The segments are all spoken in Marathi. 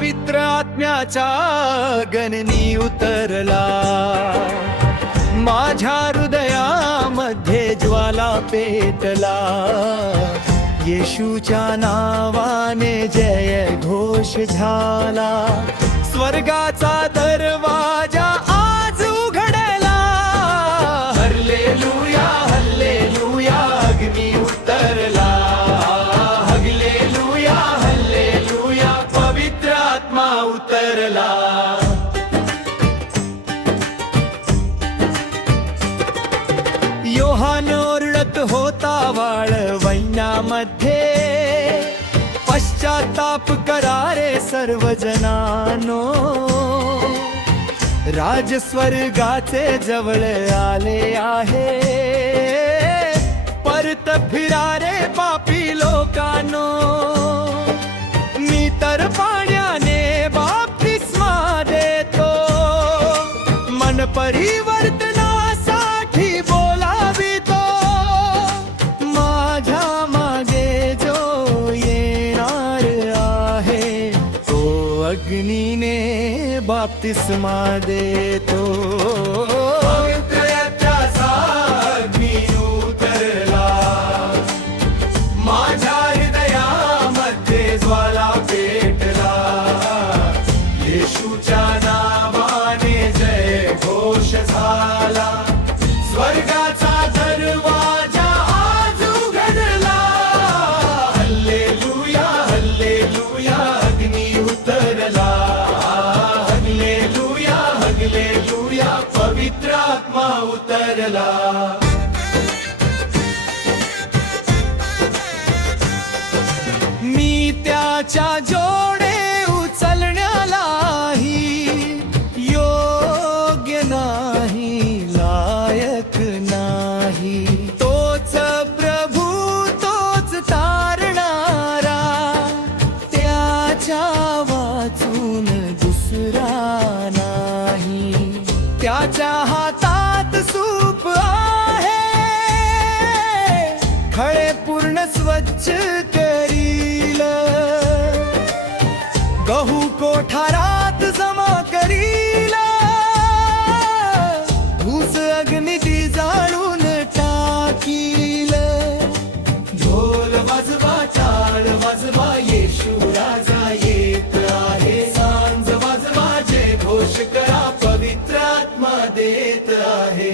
पवित्र आत्म्याचा गणनी उतरला, माझ्या हृदयामध्ये ज्वाला पेटला, येशूच्या नावाने जय घोष झाला, स्वर्गाचा दरवाजा आज उघडला, हल्लेलुया हल्लेलुया अग्नी उतरला, हल्लेलुया हल्लेलुया पवित्र आत्मा उतरला। योहान ओरडत होता वाळवण्यामध्ये, पश्चाताप करा रे सर्वजनानो, राज स्वर्गाचे जवळ आले आहे, परत फिरा रे पापी लोकांनो, मी तर पाण्याने बाप्तिस्मा देतो, मन परिवर्तनासाठी बोलावितो, माझ्या मागे जो येणार आहे तो अग्नीने बाप्तिस्मा देतो। पवित्रतेचा अग्नी उतरला, माझ्या हृदयामध्ये ज्वाला पेटला, येशूच्या नावाने जय घोष झाला, स्वर्गाचा दरवाजा आज उघडला, हल्लेलुया हल्लेलुया अग्नी उतरला, हल्लेलुया हल्लेलुया पवित्र आत्मा उतरला। मी त्याच्या जोडे उचलण्यालाही योग्य नाही, लायक नाही, तोच प्रभू तोच तारणारा, त्याच्या वाचून दुसरा नाही, त्याच्या हातात सूप आहे, खळे पूर्ण स्वच्छ करील, गहू कोठारात जमा करील, ऊस अग्नीती जाळून टाकील, ढोल वाजवा टाळ वाजवा येशू राजा येत आहे, सांज वाजवा जय घोष करा पवित्र आत्मा देत आहे।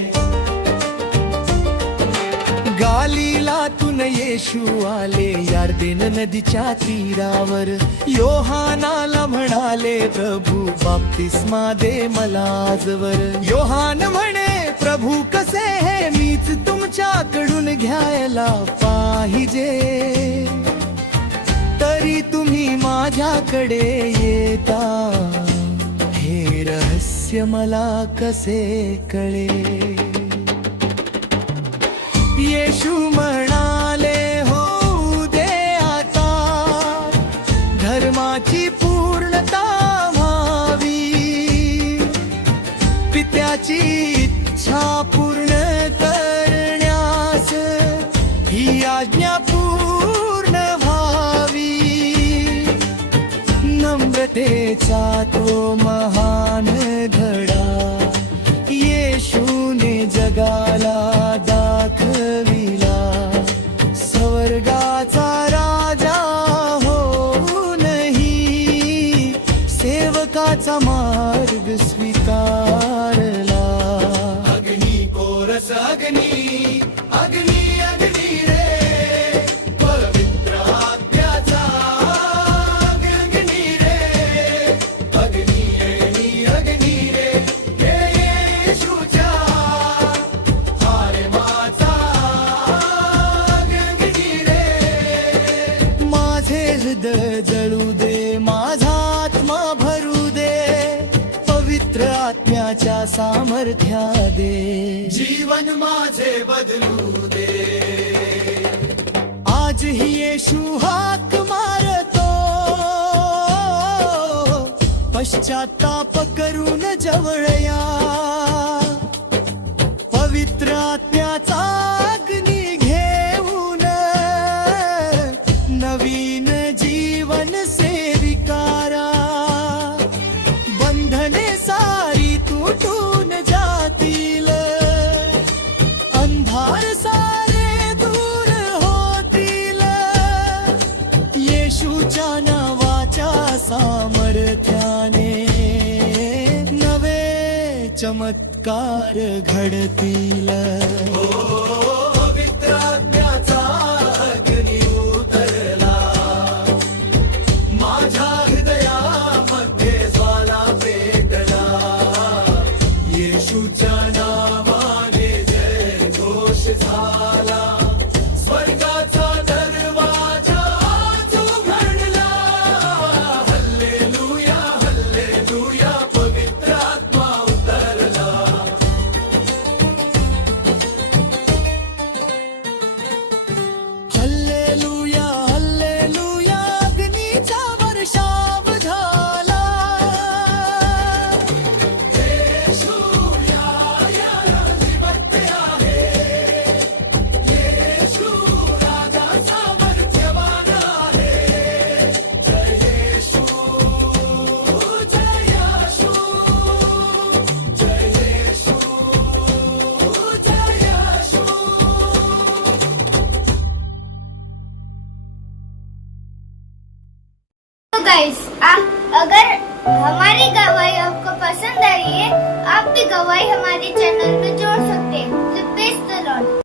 गालिलातून येशू आले यार्देन नदीच्या तीरावर, योहानाला म्हणाले प्रभू बाप्तिस्मा दे मला आजवर, योहान म्हणे प्रभू कसे हे मीच तुमच्याकडून घ्यायला पाहिजे, तरी तुम्ही माझ्याकडे येता, हे रहस्य मला कसे कळे। येशू म्हणाले होऊ दे आता, धर्माची पूर्णता व्हावी, पित्याची इच्छा पूर्ण करण्यास ही आज्ञा पूर्ण व्हावी, नम्रतेचा तो महान धडा येशूने जगाला दाखविला, स्वर्गाचा राजा होऊनही सेवकाचा मार्ग स्वीकारला। अग्नी कोरस अग्नी अग्नी अग्नी रे पवित्र आत्म्याचा अग्नी रे, अग्नी अग्नी अग्नी रे येशूच्या प्रेमाचा अग्नी रे, माझे हृदय जळू दे, माझा आत्मा भरू दे, पवित्र आत्म्याच्या सामर्थ्या दे, जीवन माझे बदलू दे, आज ही येशू हाक मारतो, पश्चाताप करून जवळ या, पवित्र आत्म्याचा अग्नी घेऊन नवीन जीवन सेविकारा, चमत्कार घडतील. पवित्र आत्म्याचा अग्नी उतरला, माझ्या हृदयामध्ये ज्वाला पेटला. येशूच्या नावाने जय घोष झाला, स्वर्गाचा दरवाजा आज उघडला. हल्लेलुया हल्लेलुया, पवित्र आत्मा उतरला. हल्लेलुया हल्लेलुया, अग्नीचा वर्षाव झाला. येशू या जिवंत आहे, येशू राजाचा मर्त्यवान आहे. जय येशू जय येशू जय येशू जय येशू. तो गाइस, अगर हमारी गवाही आपको पसंद आई है, आप भी गवाही हमारे चैनल में जोड़ सकते हैं. तो प्रेज द लॉर्ड.